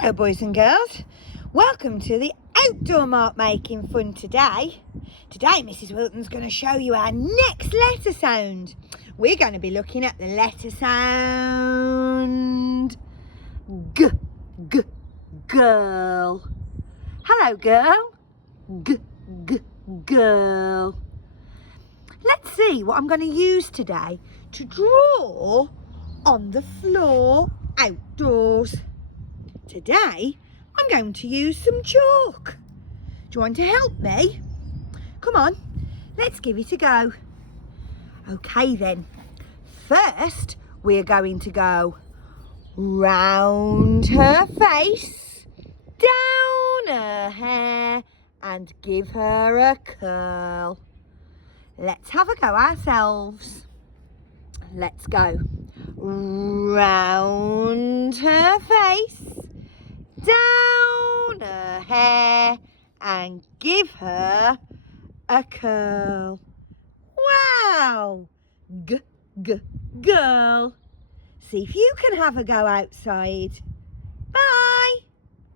Hello boys and girls, welcome to the outdoor mark making fun today. Today Mrs Wilton's going to show you our next letter sound. We're going to be looking at the letter sound G, G, girl. Hello girl, G, G, girl. Let's see what I'm going to use today to draw on the floor outdoors. Today, I'm going to use some chalk. Do you want to help me? Come on, let's give it a go. Okay then, first we're going to go round her face, down her hair and give her a curl. Let's have a go ourselves. Let's go round her face, down her hair and give her a curl. Wow! G, g, girl. See if you can have a go outside.